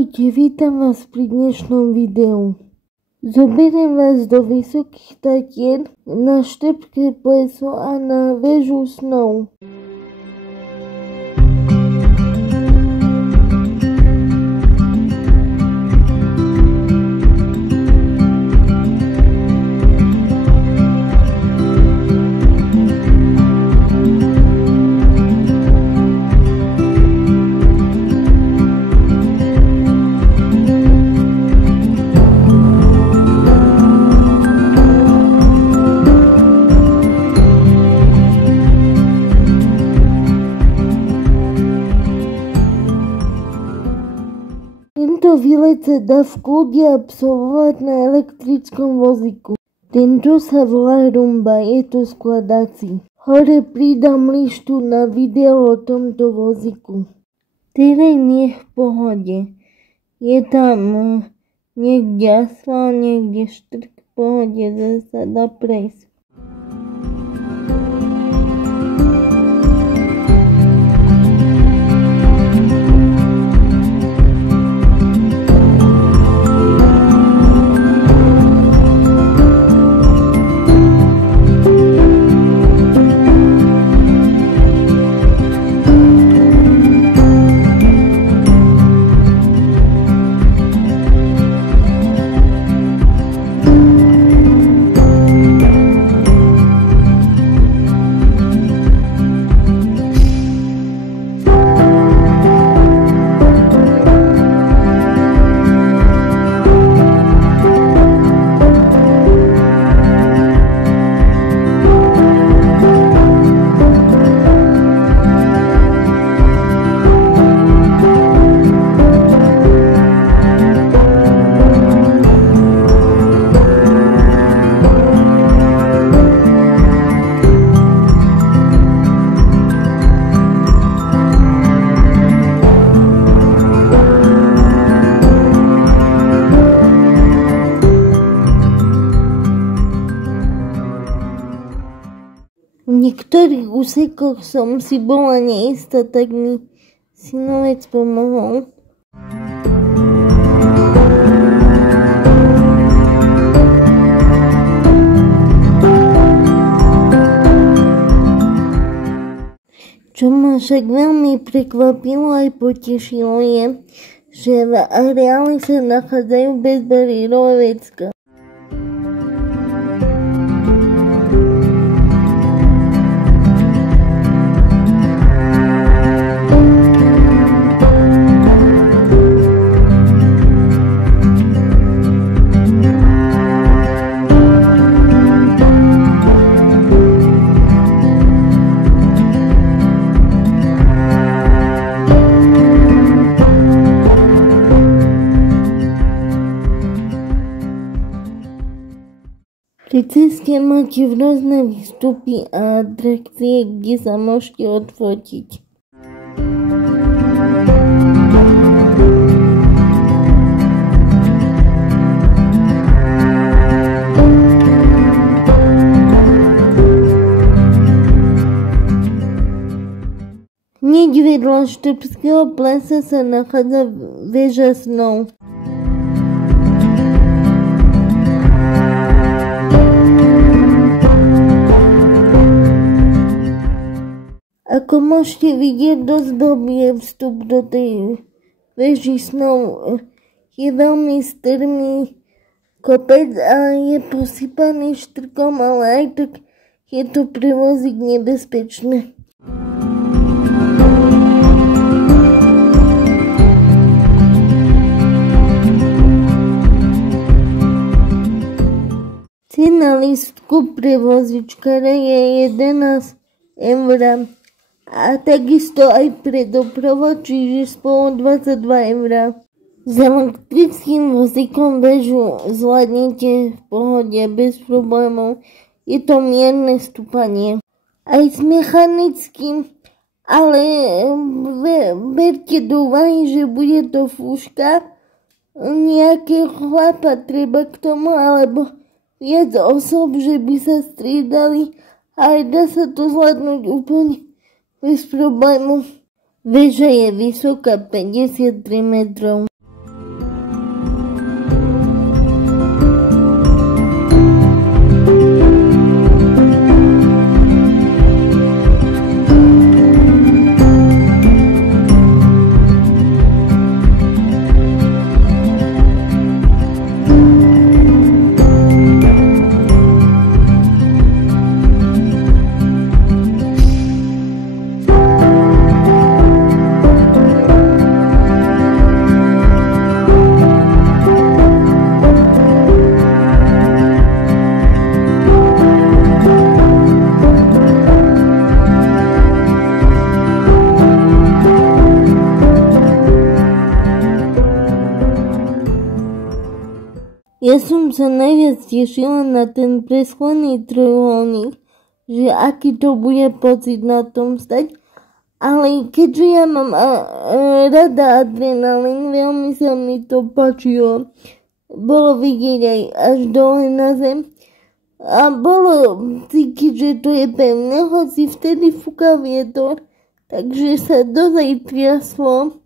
Ahojte, vítam vás pri dnešnom videu. Zoberiem vás do Vysokých Tatier na Štrbské pleso a na väžu snov. Tento výlet sa dá v kľude absolvovať na elektrickom vozíku. Tento sa volá Rumba, je to skladací. Hore pridám lištu na video o tomto vozíku. Terén je v pohode. Je tam niekde asfalt, niekde štrk, v pohode sa dá prejsť. V niektorých úsekoch som si bola neistá, tak mi synovec pomohol. Čo ma však veľmi prekvapilo aj potešilo je, že v areáli sa nachádzajú bezbariérové vecká. Pri ceste máte rôzne výstupy a atrakcie, kde sa môžete odfotiť. Hneď vedľa Štrbského plesa sa nachádza väža snov. Ako môžete vidieť, dosť dobrý je vstup do tej väži snov. Je veľmi strmý kopec a je posypaný štrkom, ale aj tak je to pre vozík nebezpečné. Cena lístku pre vozičkára je 11 €. A takisto aj pre doprovod, čiže spolu 22 €. S elektrickým vozíkom väžu zvládnete v pohode bez problémov. Je to mierne stúpanie. Aj s mechanickým, ale berte do úvahy, že bude to fúška. Nejakého chlapa treba k tomu, alebo viac osob, že by sa striedali. A dá sa to zvládnuť úplne bez problémov. Väža je vysoká 53 metrov. Ja som sa najviac tešila na ten preschlený trojuholník, že aký to bude pocit na tom stať. Ale keďže ja mám rada adrenalín, veľmi sa mi to páčilo. Bolo vidieť aj až dole na zem. A bolo cítiť, že to je pevné, hoci vtedy fúkal vietor, takže sa dozaj triaslo.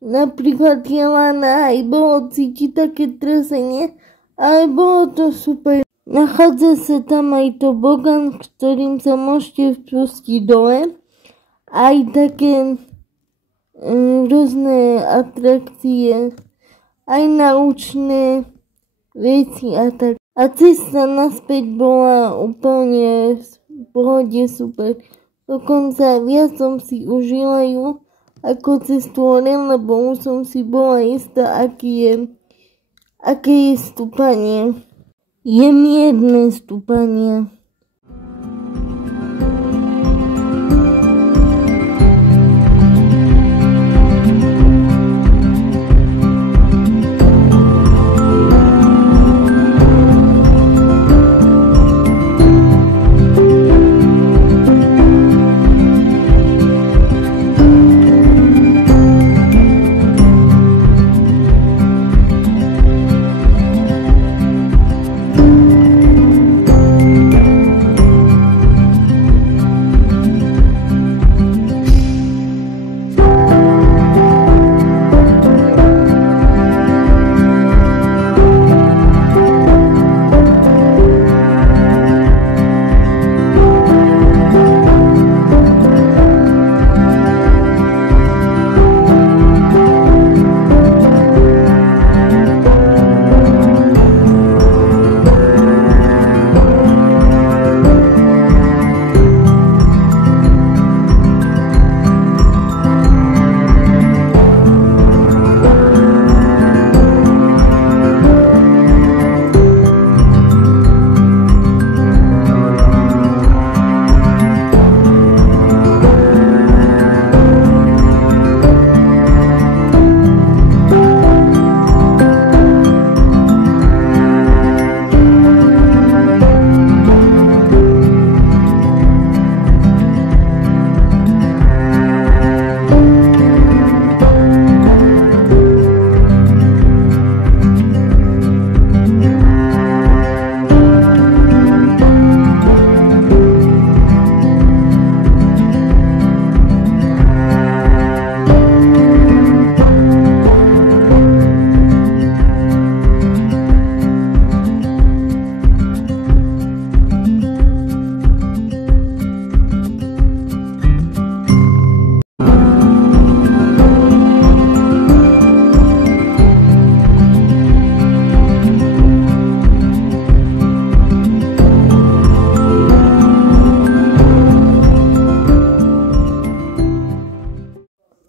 Napríklad Jelana aj bolo cítiť také trsenie, ale bolo to super. Nachádza sa tam aj tobogán, ktorým sa môžete spustiť dole. Aj také rôzne atrakcie, aj naučné veci a tak. A cesta naspäť bola úplne v pohode super. Dokonca viac som si užila ju ako cestu hore, lebo už som si bola istá, aké je stúpanie. Je mierne stúpanie.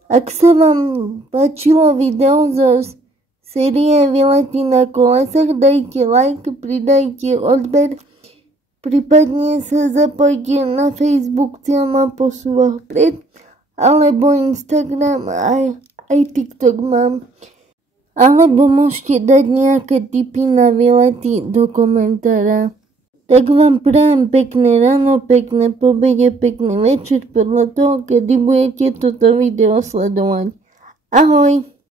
Ak sa vám páčilo video zo série Výlety na kolesách, dajte like, pridajte odber, prípadne sa zapojte na Facebook, cieľ ma posúva vpred, alebo Instagram, aj TikTok mám. Alebo môžete dať nejaké tipy na výlety do komentára. Tak vám prajem pekné ráno, pekné pobede, pekný večer podľa toho, kedy budete toto video sledovať. Ahoj!